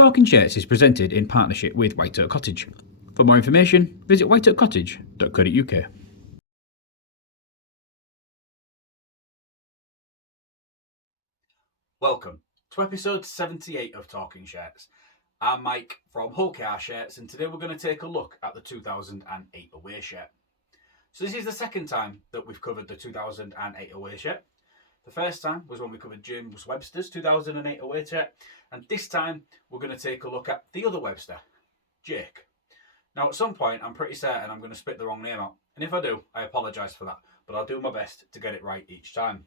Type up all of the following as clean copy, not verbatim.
Talking Shirts is presented in partnership with White Oak Cottage. For more information, visit whiteoakcottage.co.uk. Welcome to episode 78 of Talking Shirts. I'm Mike from Hull Car Shirts, and today we're going to take a look at the 2008 away shirt. So this is the second time that we've covered the 2008 away shirt. The first time was when we covered Jake Webster's 2008 away shirt, and this time we're going to take a look at the other Webster, Jake. Now at some point I'm pretty certain I'm going to spit the wrong name out, and if I do, I apologise for that, but I'll do my best to get it right each time.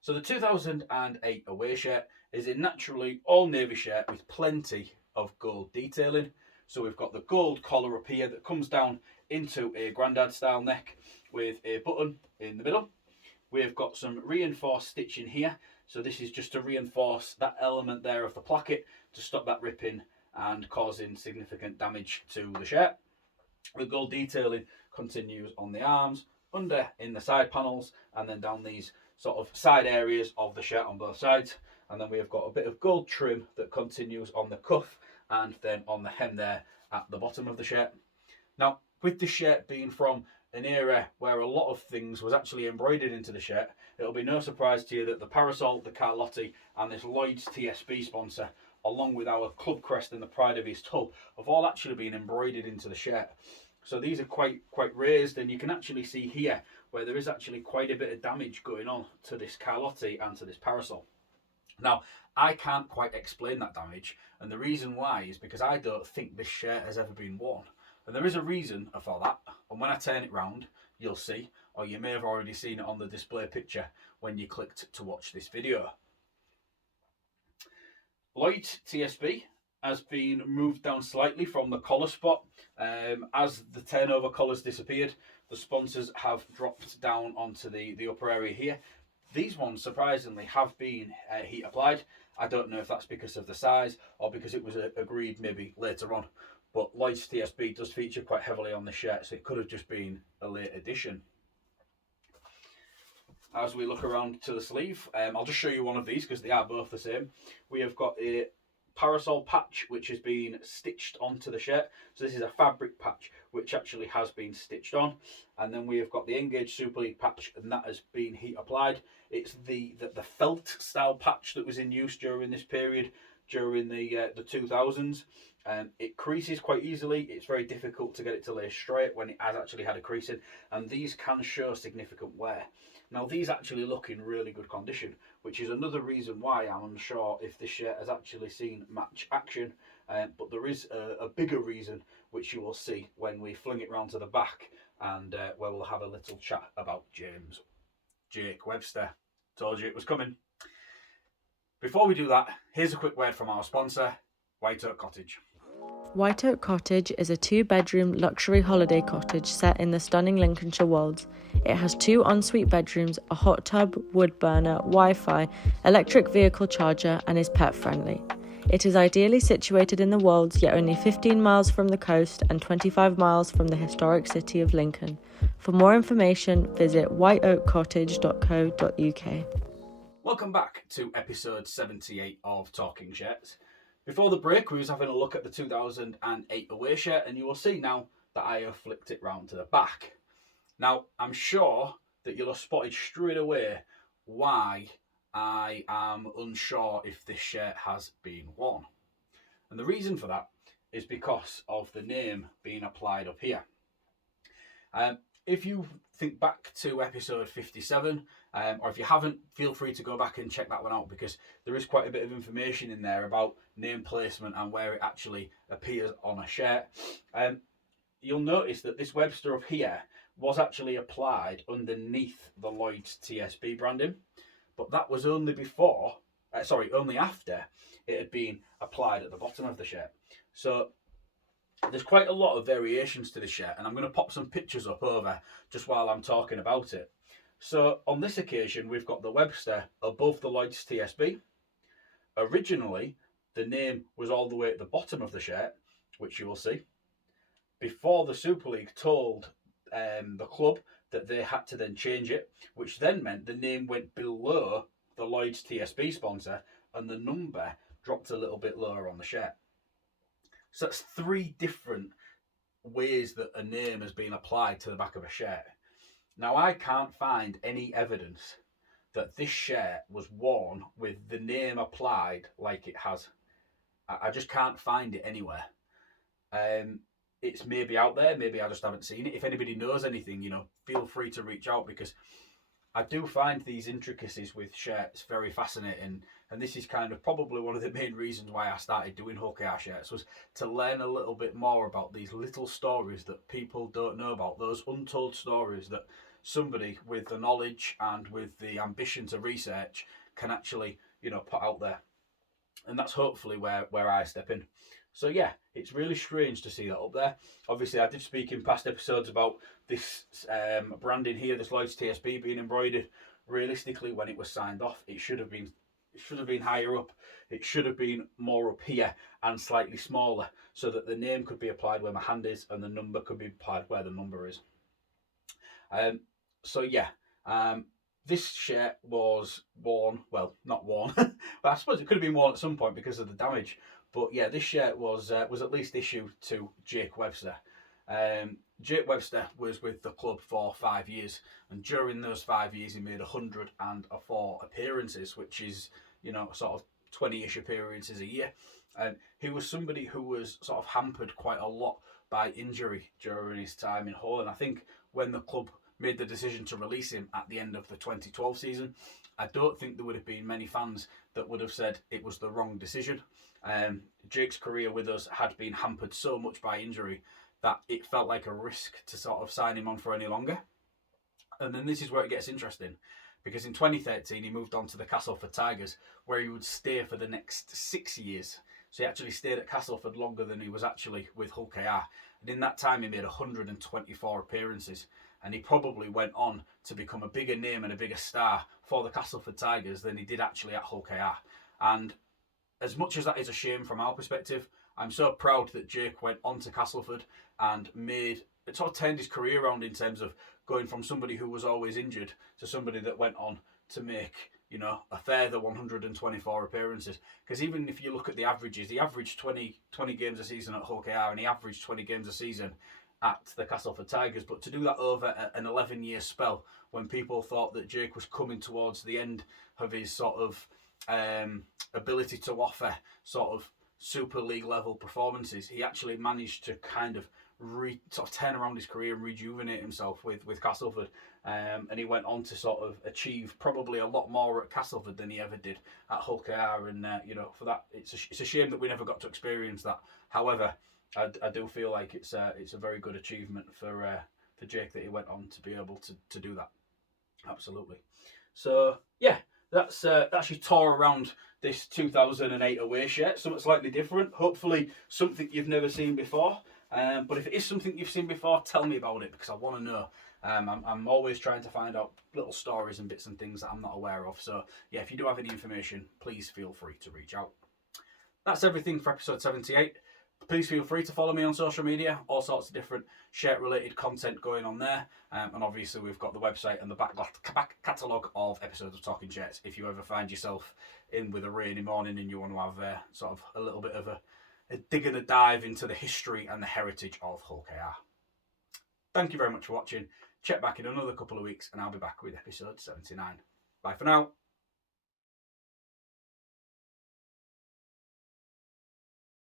So the 2008 away shirt is a naturally all navy shirt with plenty of gold detailing. So we've got the gold collar up here that comes down into a grandad style neck with a button in the middle. We've got some reinforced stitching here. So this is just to reinforce that element there of the placket to stop that ripping and causing significant damage to the shirt. The gold detailing continues on the arms, under in the side panels, and then down these sort of side areas of the shirt on both sides. And then we've got a bit of gold trim that continues on the cuff and then on the hem there at the bottom of the shirt. Now, with the shirt being from an era where a lot of things was actually embroidered into the shirt, it'll be no surprise to you that the parasol, the Carlotti, and this Lloyd's TSB sponsor, along with our club crest and the pride of East Hull, have all actually been embroidered into the shirt. So these are quite raised, and you can actually see here where there is actually quite a bit of damage going on to this Carlotti and to this parasol. Now, I can't quite explain that damage, and the reason why is because I don't think this shirt has ever been worn. And there is a reason for that, and when I turn it round, you'll see, or you may have already seen it on the display picture when you clicked to watch this video. Lloyd's TSB has been moved down slightly from the collar spot. As the turnover colours disappeared, the sponsors have dropped down onto the upper area here. These ones, surprisingly, have been heat applied. I don't know if that's because of the size or because it was agreed maybe later on. But Lloyd's TSB does feature quite heavily on the shirt, so it could have just been a late addition. As we look around to the sleeve, I'll just show you one of these because they are both the same. We have got a parasol patch which has been stitched onto the shirt. So this is a fabric patch which actually has been stitched on. And then we have got the Engage Super League patch, and that has been heat applied. It's the felt style patch that was in use during this period, during the 2000s. It creases quite easily. It's very difficult to get it to lay straight when it has actually had a creasing, and these can show significant wear. Now these actually look in really good condition, which is another reason why I'm unsure if this shirt has actually seen match action, but there is a bigger reason which you will see when we fling it round to the back, and where we'll have a little chat about Jake Webster. Told you it was coming. Before we do that, here's a quick word from our sponsor, White Oak Cottage. White Oak Cottage is a 2-bedroom luxury holiday cottage set in the stunning Lincolnshire Wolds. It has 2 ensuite bedrooms, a hot tub, wood burner, Wi-Fi, electric vehicle charger, and is pet friendly. It is ideally situated in the Wolds, yet only 15 miles from the coast and 25 miles from the historic city of Lincoln. For more information, visit whiteoakcottage.co.uk. Welcome back to episode 78 of Talking Shirts. Before the break, we was having a look at the 2008 away shirt, and you will see now that I have flipped it round to the back. Now, I'm sure that you'll have spotted straight away why I am unsure if this shirt has been worn. And the reason for that is because of the name being applied up here. If you think back to episode 57, or if you haven't, feel free to go back and check that one out, because there is quite a bit of information in there about name placement and where it actually appears on a shirt. You'll notice that this Webster up here was actually applied underneath the Lloyd's TSB branding, but that was only only after it had been applied at the bottom of the shirt. So there's quite a lot of variations to this shirt, and I'm going to pop some pictures up over just while I'm talking about it. So on this occasion, we've got the Webster above the Lloyd's TSB. Originally, the name was all the way at the bottom of the shirt, which you will see, before the Super League told the club that they had to then change it, which then meant the name went below the Lloyd's TSB sponsor, and the number dropped a little bit lower on the shirt. So that's 3 different ways that a name has been applied to the back of a shirt. Now, I can't find any evidence that this shirt was worn with the name applied like it has. I just can't find it anywhere. It's maybe out there, maybe I just haven't seen it. If anybody knows anything, feel free to reach out, because I do find these intricacies with shirts very fascinating, and this is kind of probably one of the main reasons why I started doing Hull KR shirts, was to learn a little bit more about these little stories that people don't know about, those untold stories that somebody with the knowledge and with the ambition to research can actually, put out there. And that's hopefully where I step in. So yeah, it's really strange to see that up there. Obviously, I did speak in past episodes about this branding here, this Lloyd's TSB being embroidered. Realistically, when it was signed off, it should have been higher up. It should have been more up here and slightly smaller, so that the name could be applied where my hand is and the number could be applied where the number is. So yeah, this shirt was worn, well, not worn, but I suppose it could have been worn at some point because of the damage. But yeah, this shirt was at least issued to Jake Webster. Jake Webster was with the club for 5 years, and during those 5 years he made 104 appearances, which is, sort of 20-ish appearances a year. He was somebody who was sort of hampered quite a lot by injury during his time in Hull, and I think when the club made the decision to release him at the end of the 2012 season, I don't think there would have been many fans that would have said it was the wrong decision. Jake's career with us had been hampered so much by injury that it felt like a risk to sort of sign him on for any longer. And then this is where it gets interesting, because in 2013 he moved on to the Castleford Tigers, where he would stay for the next 6 years. So he actually stayed at Castleford longer than he was actually with Hull KR. And in that time he made 124 appearances. And he probably went on to become a bigger name and a bigger star for the Castleford Tigers than he did actually at Hull KR. And as much as that is a shame from our perspective, I'm so proud that Jake went on to Castleford and sort of turned his career around in terms of going from somebody who was always injured to somebody that went on to make, a further 124 appearances. Because even if you look at the averages, he averaged 20 games a season at Hull KR and he averaged 20 games a season at the Castleford Tigers. But to do that over an 11-year spell, when people thought that Jake was coming towards the end of his sort of ability to offer sort of Super League level performances, he actually managed to kind of sort of turn around his career and rejuvenate himself with Castleford, and he went on to sort of achieve probably a lot more at Castleford than he ever did at Hull KR, and for that it's a shame that we never got to experience that. However, I do feel like it's a very good achievement for Jake that he went on to be able to do that. Absolutely. So yeah, that's your tour around this 2008 away shirt. Something slightly different. Hopefully something you've never seen before. But if it is something you've seen before, tell me about it, because I want to know. I'm always trying to find out little stories and bits and things that I'm not aware of. So yeah, if you do have any information, please feel free to reach out. That's everything for episode 78. Please feel free to follow me on social media. All sorts of different shirt-related content going on there. And obviously we've got the website and the back catalogue of episodes of Talking Shirts. If you ever find yourself in with a rainy morning and you want to have sort of a little bit of a dig and a dive into the history and the heritage of Hull KR. Thank you very much for watching. Check back in another couple of weeks and I'll be back with episode 79. Bye for now.